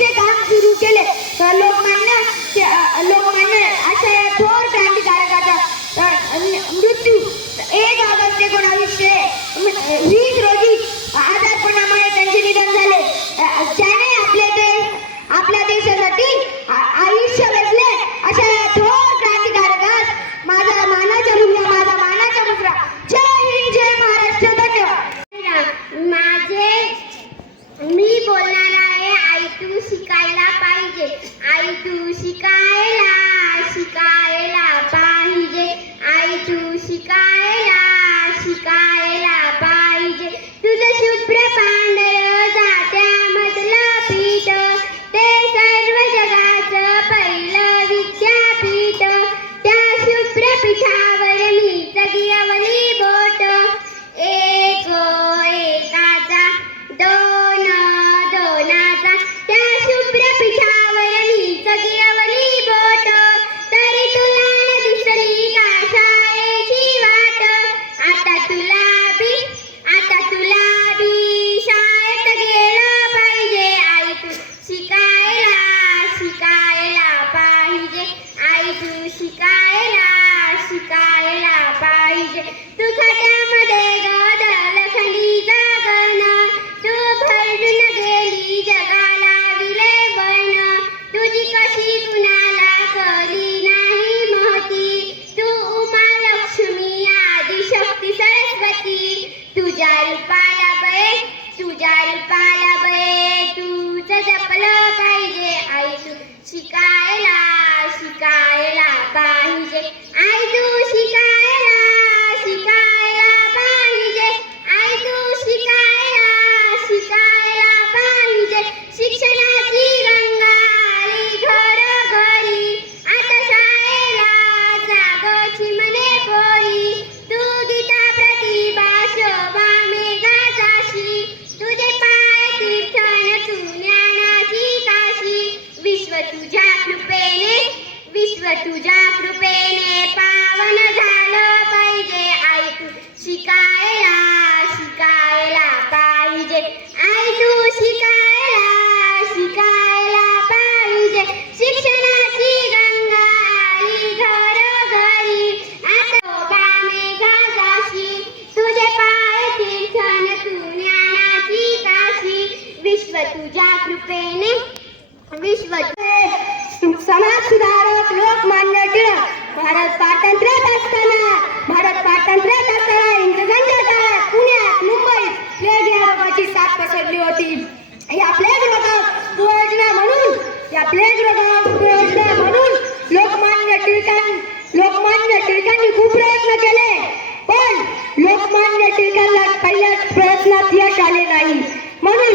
मोठे काम सुरू केले. लोकमान्य अशा या थोर क्रांतिकारकाचा मृत्यू 1 ऑगस्ट 1920 रोजी आजारपणामुळे त्यांचे निधन झाले. ज्याने आपल्या देशासाठी आयुष्य वेचले अशा या थोर क्रांतिकारकास माझा मानाचा मुजरा. जय हिंद, जय महाराष्ट्र. धन्यवाद. मी बोलणार आहे. आई तू शिकायला पाहिजे, आई तू शिकायला पाहिजे, आई तू शिकायला पाहिजे. तुझं शुभ्र पांढर जात्यामधलं पीठ ते सर्व जगाचं पहिलं विद्यापीठ. त्या शुभ्र पीठावर मी गिरवली बोट. एक एकाचा, दोन दोनाचा, त्या शुभ्र पीठावर मी गिरवली बोट. तरी तुला न दिसली का शाळेची वाट. आता तुला बी शाळेत गेलं पाहिजे. आई तू शिकायला पाहिजे, आई तू शिकायला पाहिजे. तू खड्यामध्ये गदलखंडी जागन, तू भरडून गेली जगाला विलेवन. तुझी कशी कुणाला कळली नाही महती. तू उमा लक्ष्मी आदिशक्ती सरस्वती. तुझ्या रूपाला बये तुझं जपलं पाहिजे. आई तू शिकायला पाहिजे, आई तू शिकायला पाहिजे, आई तू शिकायला पाहिजे. शिक्षणाची गंगा आली घरोघरी, आता शाळेला जागोची म्हणे पोरी. तू गीता प्रतिभा शोभा मेघा जाशी, तुझे पाय तीर्थन तू ज्ञानाची काशी. विश्व तुझ्या कृपेने पावन झालं पाहिजे. आई तू शिकायला पाहिजे, आई तू शिकायला पाहिजे. शिक्षणाची गंगा आली घरोघरी, आता शोभा मेघा जाशी, तुझे पाय तीर्थन तू ज्ञानाची काशी. विश्व तुझ्या कृपेने समाज सुधारक लोकमान्य टिळक. भारत पारतंत्र्यात असताना इंग्रजांच्या काळात पुण्यात मुंबईत प्लेग या रोगाची साथ पसरली होती. या प्लेग रोगावर उपाययोजना म्हणून लोकमान्य टिळकांनी खूप प्रयत्न केले, पण लोकमान्य टिळकांना पहिल्या प्रयत्नात यश आले नाही. म्हणून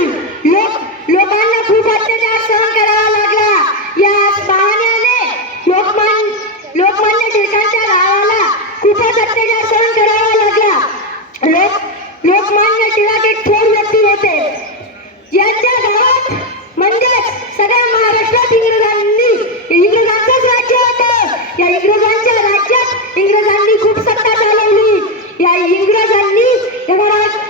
लोकांना खूप अत्याचार सहन करावा लागला. या बहाण्याने लोकमान्य टिळकांच्या गावाला खूपच अत्याचार सहन करावा लागला. लोकमान्य टिळक एक थोर व्यक्ती होते, ज्यांच्या गावात म्हणजेच सगळ्या महाराष्ट्रात इंग्रजांचंच राज्य होतं. या इंग्रजांच्या राज्यात इंग्रजांनी खूप सत्ता चालवली. या इंग्रजांनी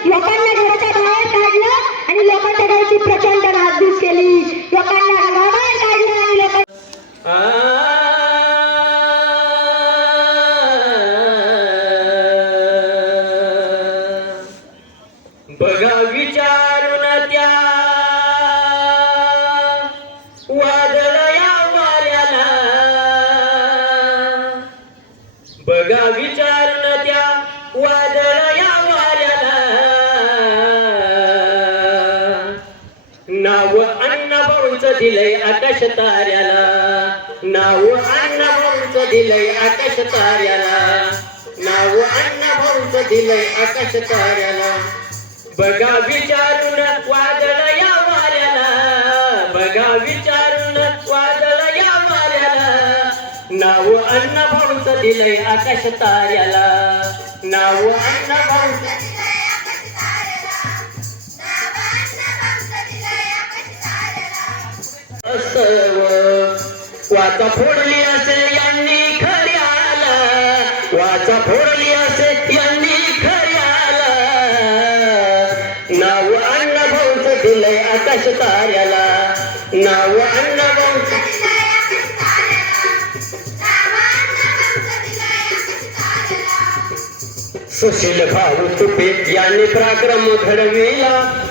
लोकांना घराच्या बाहेर काढलं आणि लोकांच्या घराची प्रचंड नासधूस केली. लोकांना घराबाहेर काढलं आणि बघा विचारून त्या वादळ या वाऱ्याला. बघा विचारून त्या वादळ या वाऱ्याला. नाव अण्णाभाऊंचं दिलंय आकाश ताऱ्याला. नाव अण्णाभाऊंचं दिलंय आकाश ताऱ्याला. नाव अण्णाभाऊंचं दिलंय आकाश ताऱ्याला. बघा विचारून वादळ या वाऱ्याला. बघा विचारून वादळ या वाऱ्याला. नाव अण्णाभाऊंचं दिलंय आकाश ताऱ्याला. नाव अण्णाभाऊंचं वाचा फोडली असे यांनी खऱ्याला. वाचा फोडली असे यांनी खऱ्याला. नाव अण्णाभाऊंचं दिलंय आता आकाश ताऱ्याला नाव अण्णाभाऊंचं सुशील भाऊ तुपे यांनी पराक्रम घडविला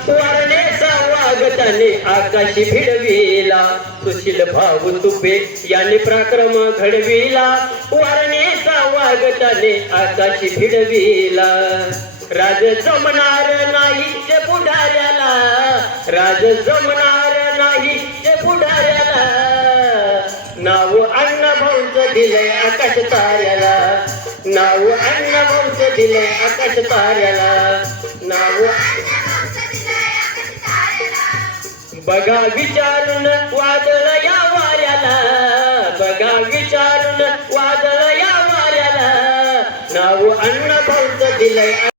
वारणेचा वाघ त्याने आकाशी भिडविला सुशील भाऊ तुपे यांनी पराक्रम घडविला वारणेचा वाघ त्याने आकाशी भिडविला राज जमणार नाही ते पुढाऱ्याला राज जमणार नाही ते पुढाऱ्याला नाव अण्णाभाऊंचं दिलंय आकाश ताऱ्याला नाव अण्णाभाऊंचं दिलंय आकाश ताऱ्याला नाव बघा विचारून वादळ या वाऱ्याला बघा विचारून वादळ या वाऱ्याला नाव अण्णाभाऊंचं दिलंय